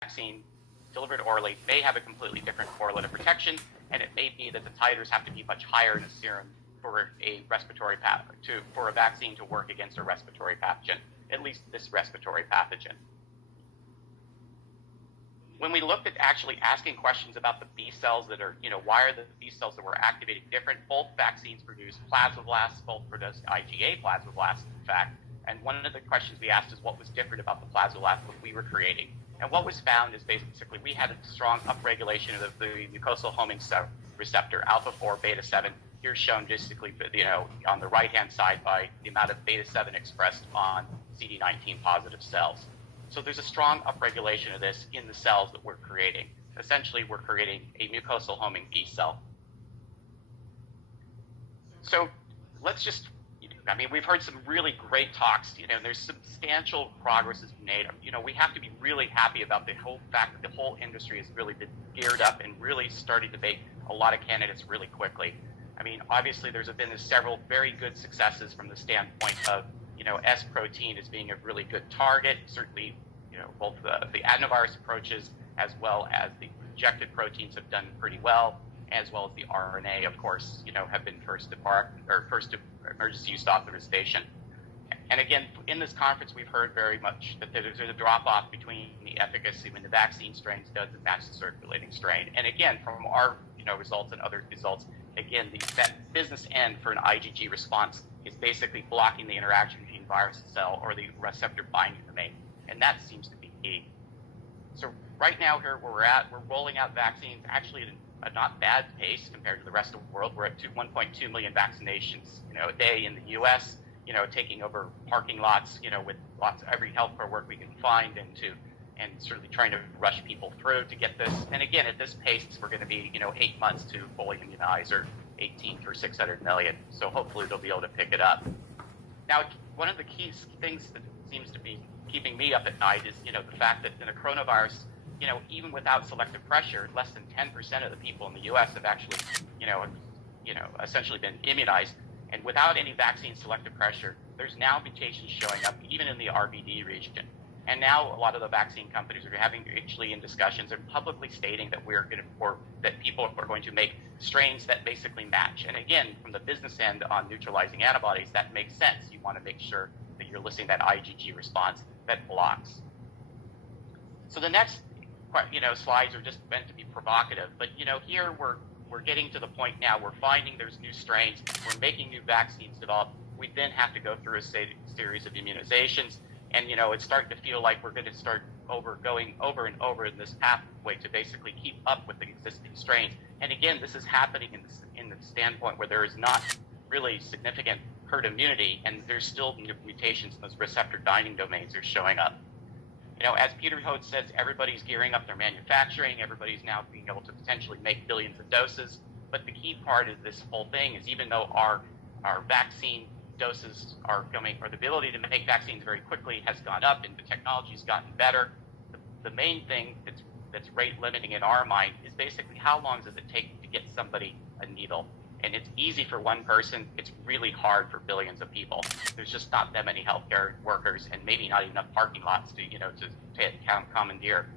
vaccine delivered orally may have a completely different correlate of protection, and it may be that the titers have to be much higher in the serum for a respiratory for a vaccine to work against a respiratory pathogen, at least this respiratory pathogen. When we looked at actually asking questions about the B cells that are, why are the B cells that were activating different? Both vaccines produce plasmablasts, both produce IgA plasmablasts, in fact. And one of the questions we asked is what was different about the plasmablasts that we were creating. And what was found is basically we had a strong upregulation of the mucosal homing receptor, alpha-4, beta-7. Here's shown basically, on the right-hand side by the amount of beta-7 expressed on CD19 positive cells. So there's a strong upregulation of this in the cells that we're creating. Essentially, we're creating a mucosal homing B cell. So let's just, we've heard some really great talks. There's substantial progress has been made. We have to be really happy about the whole fact that the whole industry has really been geared up and really starting to make a lot of candidates really quickly. Obviously, there's been several very good successes from the standpoint of S protein as being a really good target. Certainly, both the adenovirus approaches as well as the injected proteins have done pretty well, as well as the RNA, of course, have been first to emergency use authorization. And again, in this conference, we've heard very much that there's a drop-off between the efficacy when the vaccine strains does match the circulating strain. And again, from our results and other results, again, that business end for an IgG response is basically blocking the interaction between virus cell or the receptor binding domain, and that seems to be key. So right now here where we're at, we're rolling out vaccines actually at a not bad pace compared to the rest of the world. We're at 1.2 million vaccinations a day in the U.S., taking over parking lots, with lots of every healthcare work we can find and certainly trying to rush people through to get this. And again, at this pace, we're going to be, 8 months to fully immunize, or 18 for 600 million. So hopefully they'll be able to pick it up. Now, one of the key things that seems to be keeping me up at night is, the fact that in a coronavirus, even without selective pressure, less than 10% of the people in the U.S. have actually, essentially been immunized. And without any vaccine selective pressure, there's now mutations showing up even in the RBD region. And now a lot of the vaccine companies are actually in discussions and publicly stating that that people are going to make strains that basically match. And again, from the business end on neutralizing antibodies, that makes sense. You want to make sure that you're eliciting that IgG response that blocks. So the next, slides are just meant to be provocative. But here we're getting to the point now. We're finding there's new strains. We're making new vaccines develop. We then have to go through a series of immunizations. And, it's starting to feel like we're going to start going over and over in this pathway to basically keep up with the existing strains. And again, this is happening in the standpoint where there is not really significant herd immunity, and there's still mutations in those receptor binding domains are showing up. As Peter Hodes says, everybody's gearing up their manufacturing. Everybody's now being able to potentially make billions of doses. But the key part of this whole thing is even though our vaccine doses are coming, or the ability to make vaccines very quickly has gone up and the technology's gotten better, the main thing that's rate limiting in our mind is basically how long does it take to get somebody a needle. And it's easy for one person. It's really hard for billions of people. There's just not that many healthcare workers, and maybe not enough parking lots to commandeer.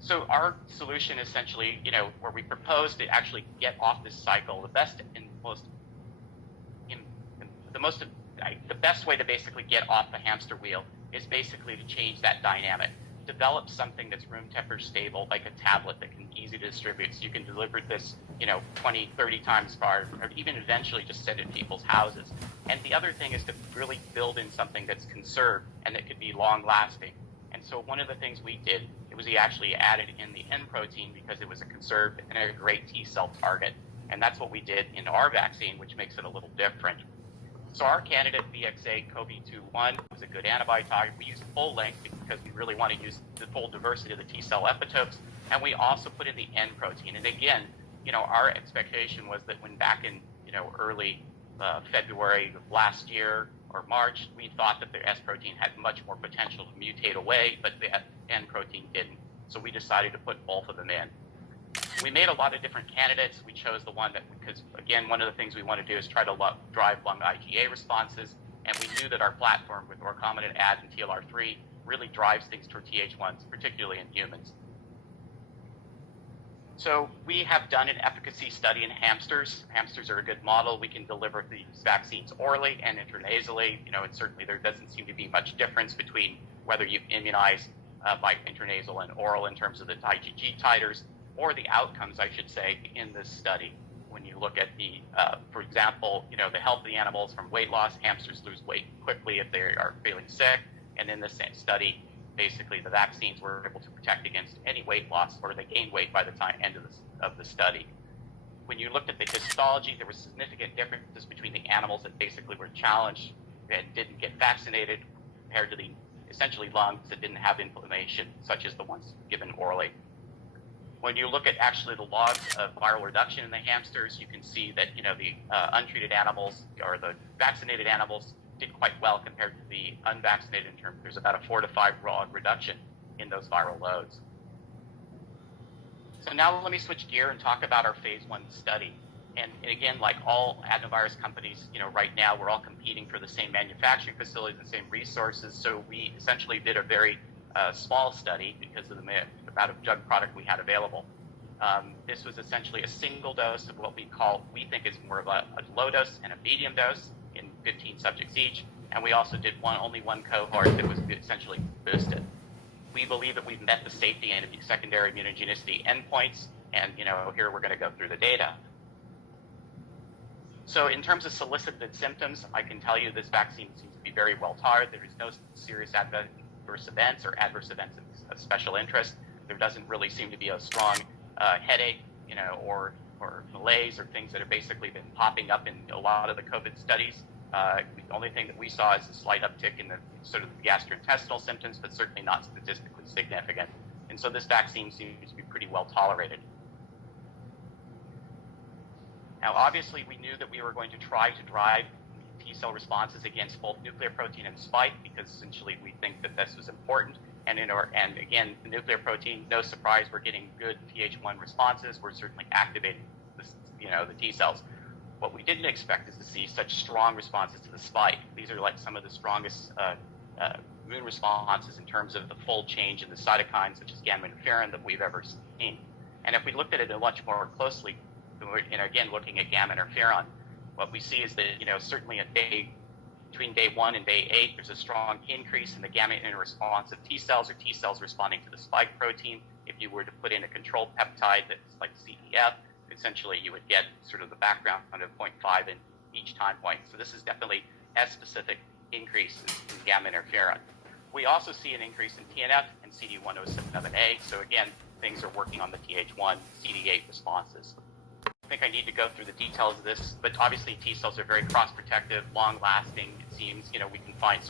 So our solution essentially, where we propose to actually get off this cycle, the best way to basically get off the hamster wheel is basically to change that dynamic. Develop something that's room temperature stable, like a tablet that can easy to distribute. So you can deliver this, 20, 30 times far, or even eventually just send it to people's houses. And the other thing is to really build in something that's conserved and that could be long lasting. And so one of the things we did, we actually added in the N protein because it was a conserved and a great T cell target. And that's what we did in our vaccine, which makes it a little different. So our candidate, VXA-CoV-21, was a good antibody target. We used full length because we really want to use the full diversity of the T cell epitopes. And we also put in the N protein. And again, our expectation was that when back in, early February of last year or March, we thought that the S protein had much more potential to mutate away, but the N protein didn't. So we decided to put both of them in. We made a lot of different candidates. We chose the one because again, one of the things we want to do is try to drive lung IgA responses. And we knew that our platform with recombinant ads and TLR3 really drives things toward Th1s, particularly in humans. So we have done an efficacy study in hamsters. Hamsters are a good model. We can deliver these vaccines orally and intranasally. And certainly there doesn't seem to be much difference between whether you immunize by intranasal and oral in terms of the IgG titers or the outcomes, I should say, in this study. When you look at the, for example, the healthy animals from weight loss, hamsters lose weight quickly if they are feeling sick. And in this study, basically the vaccines were able to protect against any weight loss, or they gained weight by the end of the study. When you looked at the histology, there were significant differences between the animals that basically were challenged and didn't get vaccinated compared to the essentially lungs that didn't have inflammation, such as the ones given orally. When you look at actually the logs of viral reduction in the hamsters, you can see that the untreated animals or the vaccinated animals did quite well compared to the unvaccinated in terms there's about a 4 to 5 log reduction in those viral loads. So now let me switch gear and talk about our phase 1 study. And again, like all adenovirus companies, right now we're all competing for the same manufacturing facilities and same resources. So we essentially did a very small study because of the amount of drug product we had available. This was essentially a single dose of what we think is more of a low dose and a medium dose in 15 subjects each. And we also did only one cohort that was essentially boosted. We believe that we've met the safety and secondary immunogenicity endpoints. And, here we're going to go through the data. So in terms of solicited symptoms, I can tell you this vaccine seems to be very well tolerated. There is no serious adverse events or adverse events of special interest. There doesn't really seem to be a strong headache, or malaise or things that have basically been popping up in a lot of the COVID studies. The only thing that we saw is a slight uptick in the sort of the gastrointestinal symptoms, but certainly not statistically significant. And so this vaccine seems to be pretty well tolerated. Now, obviously, we knew that we were going to try to drive T-cell responses against both nuclear protein and spike because essentially we think that this was important. And again, the nuclear protein, no surprise, we're getting good Th1 responses. We're certainly activating the T cells. What we didn't expect is to see such strong responses to the spike. These are like some of the strongest immune responses in terms of the full change in the cytokines, such as gamma interferon, that we've ever seen. And if we looked at it much more closely, again, looking at gamma interferon, what we see is that, certainly between day 1 and day 8, there's a strong increase in the gamma responsive T cells or T cells responding to the spike protein. If you were to put in a control peptide that's like CEF, essentially you would get sort of the background of 0.5 in each time point. So this is definitely S-specific increases in gamma interferon. We also see an increase in TNF and CD107A. So again, things are working on the Th1, CD8 responses. I think I need to go through the details of this, but obviously T cells are very cross-protective, long-lasting. It seems, we can find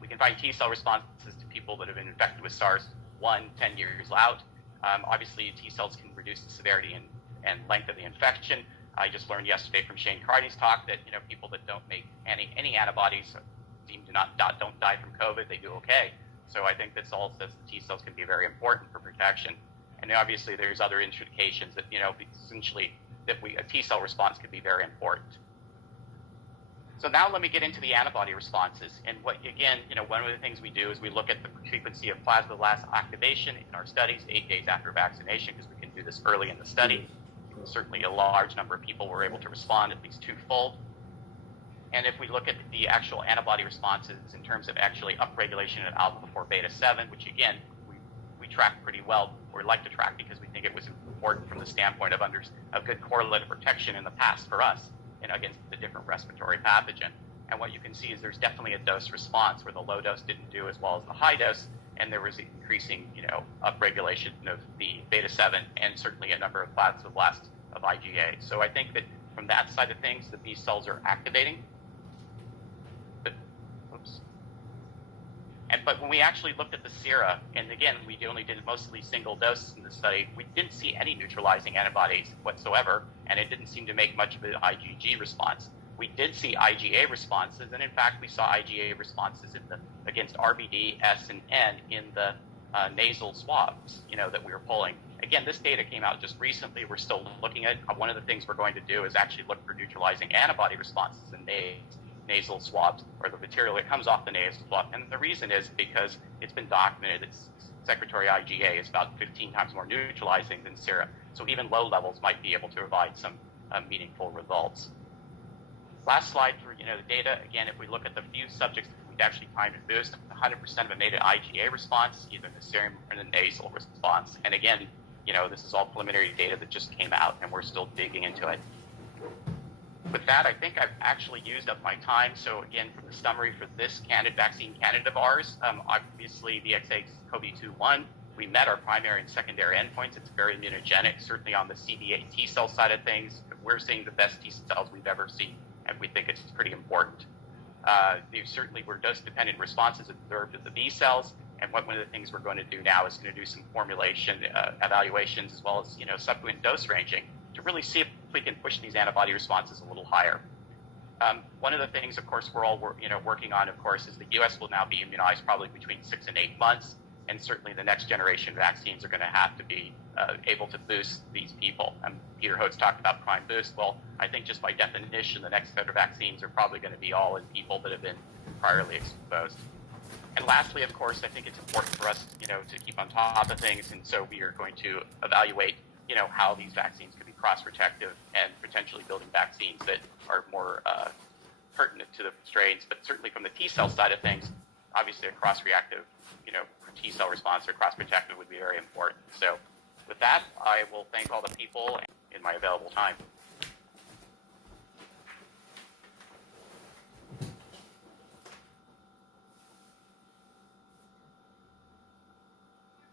we can find T cell responses to people that have been infected with SARS-1 10 years out. Obviously, T cells can reduce the severity and length of the infection. I just learned yesterday from Shane Carney's talk that people that don't make any antibodies don't die from COVID. They do okay. So I think this all says the T cells can be very important for protection. And obviously, there's other indications that essentially that a T cell response can be very important. So now let me get into the antibody responses. And one of the things we do is we look at the frequency of plasmablast activation in our studies 8 days after vaccination, because we can do this early in the study. Certainly a large number of people were able to respond at least twofold. And if we look at the actual antibody responses in terms of actually upregulation of alpha-4 beta-7, which again, we track pretty well, or like to track because we think it was important from the standpoint of good correlative protection in the past for us against the different respiratory pathogen. And what you can see is there's definitely a dose response where the low dose didn't do as well as the high dose, and there was increasing, upregulation of the beta-7 and certainly a number of plasmablasts of IgA. So I think that from that side of things, the B cells are activating. But when we actually looked at the sera, and again, we only did mostly single doses in the study, we didn't see any neutralizing antibodies whatsoever, and it didn't seem to make much of an IgG response. We did see IgA responses, and in fact, we saw IgA responses against RBD, S, and N in the nasal swabs, that we were pulling. Again, this data came out just recently. We're still looking at one of the things we're going to do is actually look for neutralizing antibody responses in nays. nasal swabs, or the material that comes off the nasal swab. And the reason is because it's been documented that secretory IgA is about 15 times more neutralizing than sera. So even low levels might be able to provide some meaningful results. Last slide for the data. Again, if we look at the few subjects that we've actually timed to boost, 100% of them made an IgA response, either the serum or the nasal response. And again, this is all preliminary data that just came out, and we're still digging into it. With that, I think I've actually used up my time. So again, for the summary for this vaccine candidate of ours, obviously VXA-CoV-2-1, we met our primary and secondary endpoints. It's very immunogenic, certainly on the CD8 T cell side of things. We're seeing the best T cells we've ever seen, and we think it's pretty important. There certainly were dose-dependent responses observed with the B cells, and one of the things we're going to do now is going to do some formulation evaluations as well as subsequent dose ranging to really see if we can push these antibody responses a little higher. One of the things, of course, we're all working on, of course, is the U.S. will now be immunized probably between 6 and 8 months, and certainly the next generation vaccines are going to have to be able to boost these people. Peter Hodes talked about prime boost. Well, I think just by definition, the next set of vaccines are probably going to be all in people that have been priorly exposed. And lastly, of course, I think it's important for us, to keep on top of things, and so we are going to evaluate, how these vaccines could be cross-protective and potentially building vaccines that are more pertinent to the strains. But certainly from the T cell side of things, obviously a cross-reactive, T cell response or cross-protective would be very important. So with that, I will thank all the people in my available time.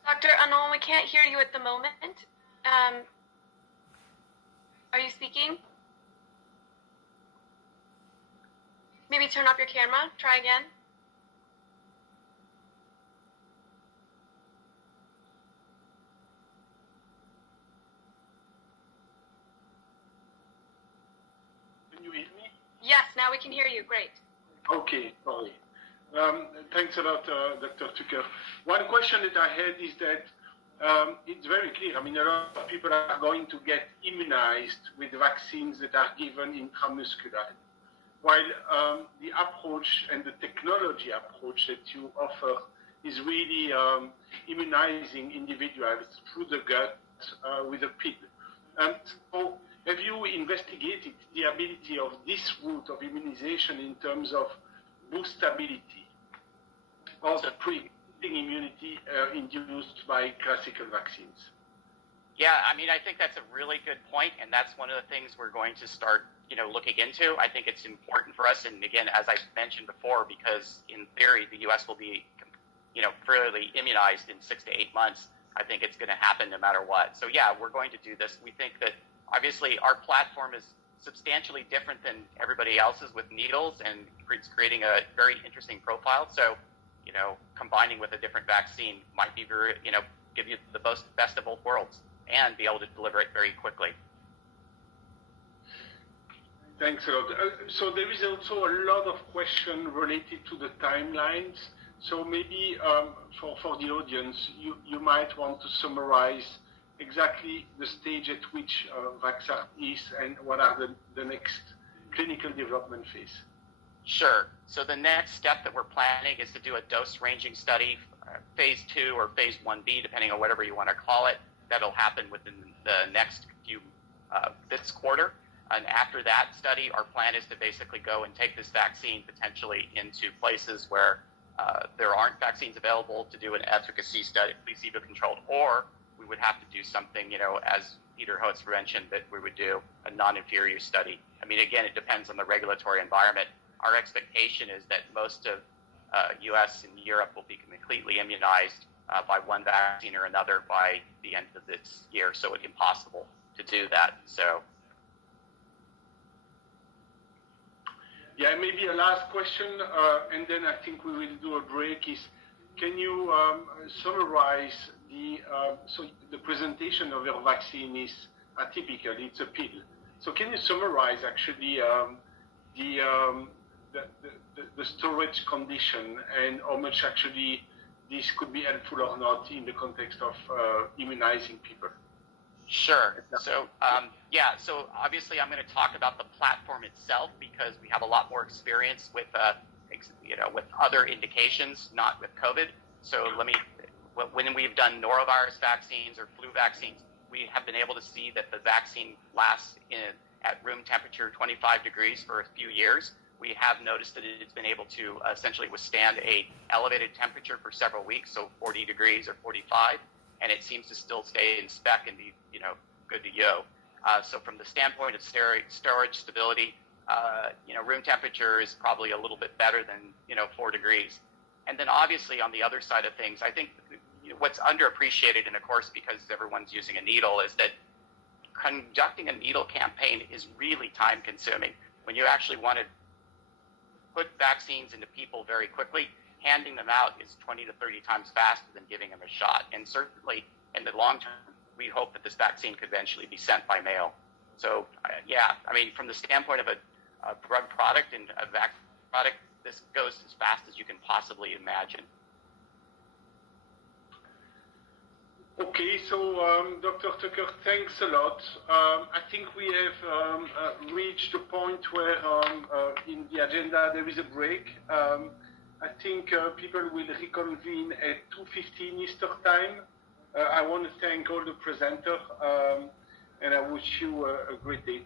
Dr. Anon, we can't hear you at the moment. Are you speaking? Maybe turn off your camera. Try again. Can you hear me? Yes, now we can hear you. Great. Okay, sorry. Thanks a lot, Dr. Tucker. One question that I had is that it's very clear. I mean, a lot of people are going to get immunized with vaccines that are given intramuscular, while the approach and the technology approach that you offer is really immunizing individuals through the gut with a pill. So have you investigated the ability of this route of immunization in terms of boostability or the pre-existing immunity induced by classical vaccines? Yeah, I mean, I think that's a really good point, and that's one of the things we're going to start, looking into. I think it's important for us, and again, as I mentioned before, because in theory, the U.S. will be, fairly immunized in 6 to 8 months. I think it's going to happen no matter what. So yeah, we're going to do this. We think that obviously our platform is substantially different than everybody else's with needles, and it's creating a very interesting profile. So, combining with a different vaccine might be very, give you the best of both worlds and be able to deliver it very quickly. Thanks a lot. So there is also a lot of questions related to the timelines. So maybe for the audience, you might want to summarize exactly the stage at which Vaxart is and what are the next clinical development phase. Sure. So the next step that we're planning is to do a dose ranging study, phase 2 or phase 1B, depending on whatever you want to call it. That'll happen within the next few, this quarter. And after that study, our plan is to basically go and take this vaccine potentially into places where there aren't vaccines available to do an efficacy study, placebo-controlled, or we would have to do something, as Peter Hodes mentioned, that we would do a non-inferior study. I mean, again, it depends on the regulatory environment. Our expectation is that most of U.S. and Europe will be completely immunized by one vaccine or another by the end of this year, so it's impossible to do that. So. Yeah, maybe a last question, and then I think we will do a break, is can you summarize so the presentation of your vaccine is atypical, it's a pill. So can you summarize actually the storage condition and how much actually this could be helpful or not in the context of immunizing people? Sure. So, so obviously I'm going to talk about the platform itself because we have a lot more experience with, with other indications, not with COVID. So when we've done norovirus vaccines or flu vaccines, we have been able to see that the vaccine lasts at room temperature 25 degrees for a few years. We have noticed that it's been able to essentially withstand a elevated temperature for several weeks, so 40 degrees or 45. And it seems to still stay in spec and be, good to go. So from the standpoint of storage stability, room temperature is probably a little bit better than, 4 degrees. And then obviously on the other side of things, I think what's underappreciated, and of course because everyone's using a needle, is that conducting a needle campaign is really time consuming. When you actually want to put vaccines into people very quickly, handing them out is 20 to 30 times faster than giving them a shot. And certainly in the long term, we hope that this vaccine could eventually be sent by mail. So, from the standpoint of a drug product and a vaccine product, this goes as fast as you can possibly imagine. Okay, so Dr. Tucker, thanks a lot. I think we have reached the point where in the agenda there is a break. I think people will reconvene at 2:15 Eastern time. I want to thank all the presenters and I wish you a great day.